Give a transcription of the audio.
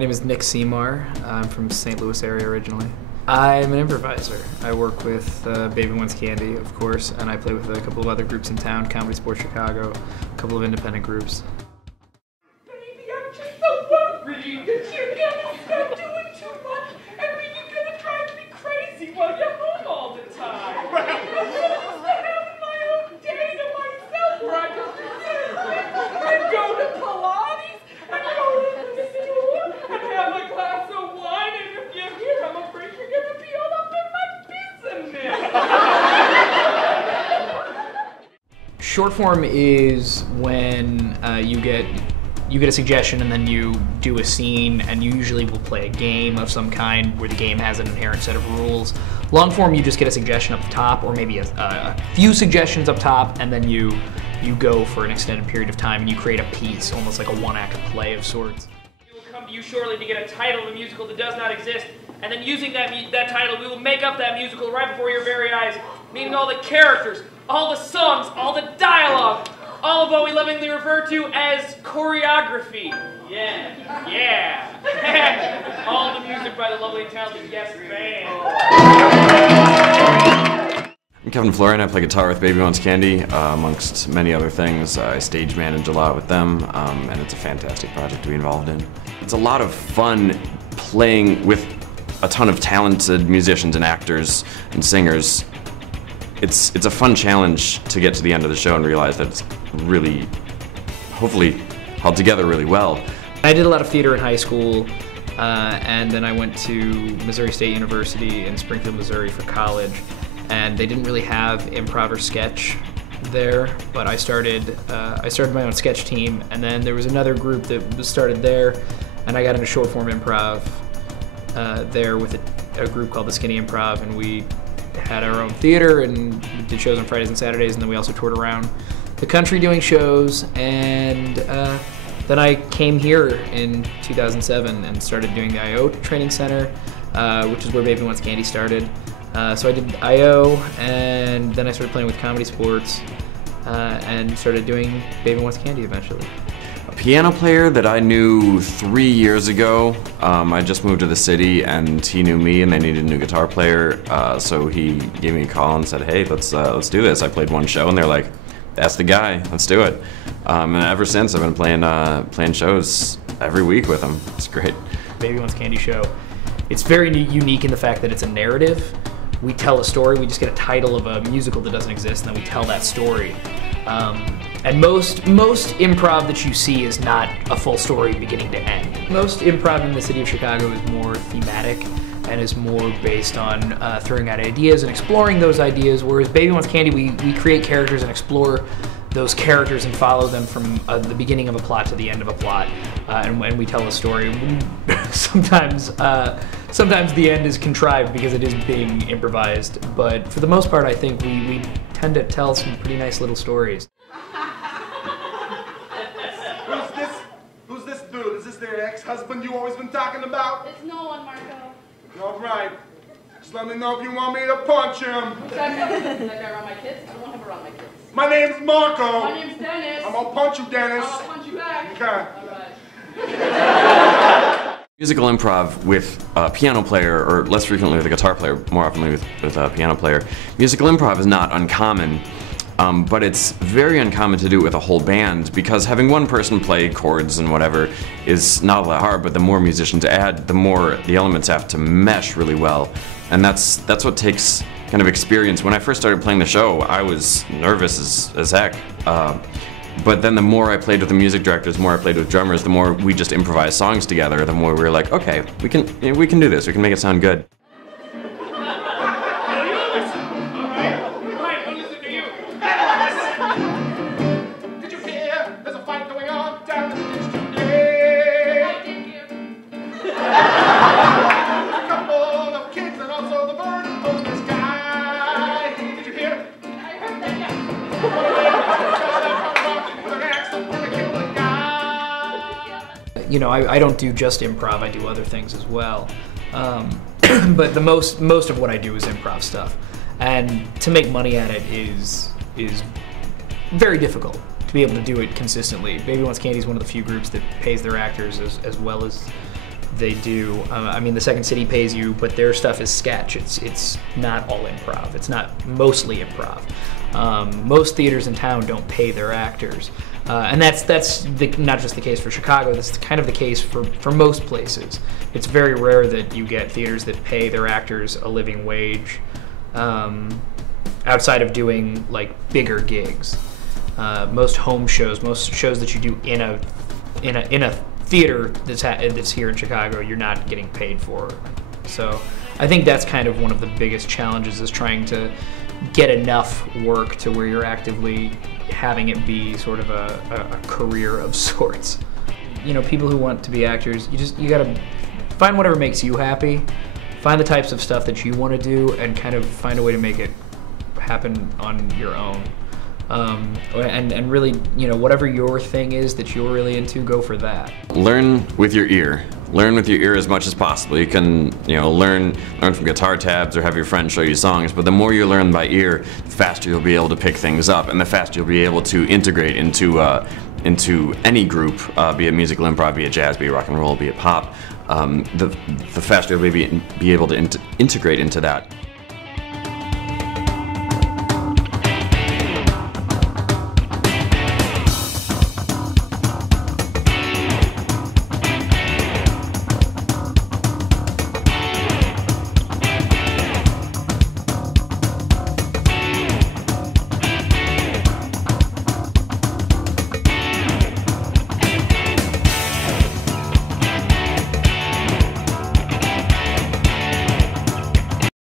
name is Nick Semar. I'm from St. Louis area originally. I'm an improviser. I work with Baby Wants Candy, of course, and I play with a couple of other groups in town, Comedy Sports Chicago, a couple of independent groups. Baby, I'm just so worried that you're gonna start doing too much, and then you're gonna drive me crazy while you're home all the time. I'm supposed to have my own day to myself where I just and go to Pilates, and go to the store, and have a glass of wine, and if you're here, I'm afraid you're gonna be all up in my business. Short form is when you get a suggestion and then you do a scene, and you usually will play a game of some kind where the game has an inherent set of rules. Long form, you just get a suggestion up the top, or maybe a few suggestions up top, and then you go for an extended period of time and you create a piece, almost like a one-act play of sorts. We will come to you shortly to get a title of a musical that does not exist, and then using that title, we will make up that musical right before your very eyes, meaning all the characters, all the songs, all the dialogue, all of what we lovingly refer to as choreography. Yeah, yeah. All the music by the lovely and talented Yes Band. I'm Kevin Florian. I play guitar with Baby Wants Candy, amongst many other things. I stage manage a lot with them, and it's a fantastic project to be involved in. It's a lot of fun playing with a ton of talented musicians and actors and singers. It's a fun challenge to get to the end of the show and realize that it's really, hopefully, held together really well. I did a lot of theater in high school, and then I went to Missouri State University in Springfield, Missouri for college, and they didn't really have improv or sketch there, but I started my own sketch team, and then there was another group that was started there, and I got into short form improv there with a group called the Skinny Improv, and we had our own theater and did shows on Fridays and Saturdays, and then we also toured around the country doing shows, and then I came here in 2007 and started doing the I.O. Training Center, which is where Baby Wants Candy started. So I did I.O., and then I started playing with Comedy Sports, and started doing Baby Wants Candy eventually. A piano player that I knew 3 years ago. I just moved to the city and he knew me and they needed a new guitar player, so he gave me a call and said, hey, let's do this. I played one show and they're like, that's the guy, let's do it. And ever since I've been playing shows every week with him. It's great. Baby Wants Candy show. It's very unique in the fact that it's a narrative. We tell a story, we just get a title of a musical that doesn't exist, and then we tell that story. And most improv that you see is not a full story beginning to end. Most improv in the city of Chicago is more thematic and is more based on throwing out ideas and exploring those ideas, whereas Baby Wants Candy, we create characters and explore those characters and follow them from the beginning of a plot to the end of a plot, and when we tell a story, sometimes the end is contrived because it is being improvised, but for the most part I think we tend to tell some pretty nice little stories. Who's this dude? Is this their ex-husband you always been talking about? It's no one, Marco. All right. Just let me know if you want me to punch him. Who's that guy? Is that guy around my kids? I don't want him around my kids. My name's Marco. My name's Dennis. I'm gonna punch you, Dennis. I'll punch you back. Okay. All right. Musical improv with a piano player, or less frequently with a guitar player, more often with a piano player. Musical improv is not uncommon, but it's very uncommon to do it with a whole band, because having one person play chords and whatever is not all that hard, but the more musicians add, the more the elements have to mesh really well. And that's what takes kind of experience. When I first started playing the show, I was nervous as heck. But then the more I played with the music directors, the more I played with drummers, the more we just improvised songs together, the more we were like, okay, we can do this, we can make it sound good. Did you hear? There's a fight going on down in the ditch today. I did hear. A couple of kids and also the bird from the sky. Did you hear? I heard that, yeah. You know, I don't do just improv, I do other things as well. But the most of what I do is improv stuff. And to make money at it is very difficult to be able to do it consistently. Baby Wants Candy is one of the few groups that pays their actors as well as they do. I mean, the Second City pays you, but their stuff is sketch. It's not all improv. It's not mostly improv. Most theaters in town don't pay their actors, and that's not just the case for Chicago. That's kind of the case for most places. It's very rare that you get theaters that pay their actors a living wage, outside of doing like bigger gigs. Most home shows, most shows that you do in a theater that's here in Chicago, you're not getting paid for. So I think that's kind of one of the biggest challenges, is trying to get enough work to where you're actively having it be sort of a career of sorts. You know, people who want to be actors, you gotta find whatever makes you happy, find the types of stuff that you want to do, and kind of find a way to make it happen on your own. And really, you know, whatever your thing is that you're really into, go for that. Learn with your ear. Learn with your ear as much as possible. You can, you know, learn from guitar tabs or have your friends show you songs, but the more you learn by ear, the faster you'll be able to pick things up, and the faster you'll be able to integrate into any group, be it musical improv, be it jazz, be it rock and roll, be it pop. The faster you'll be able to integrate into that.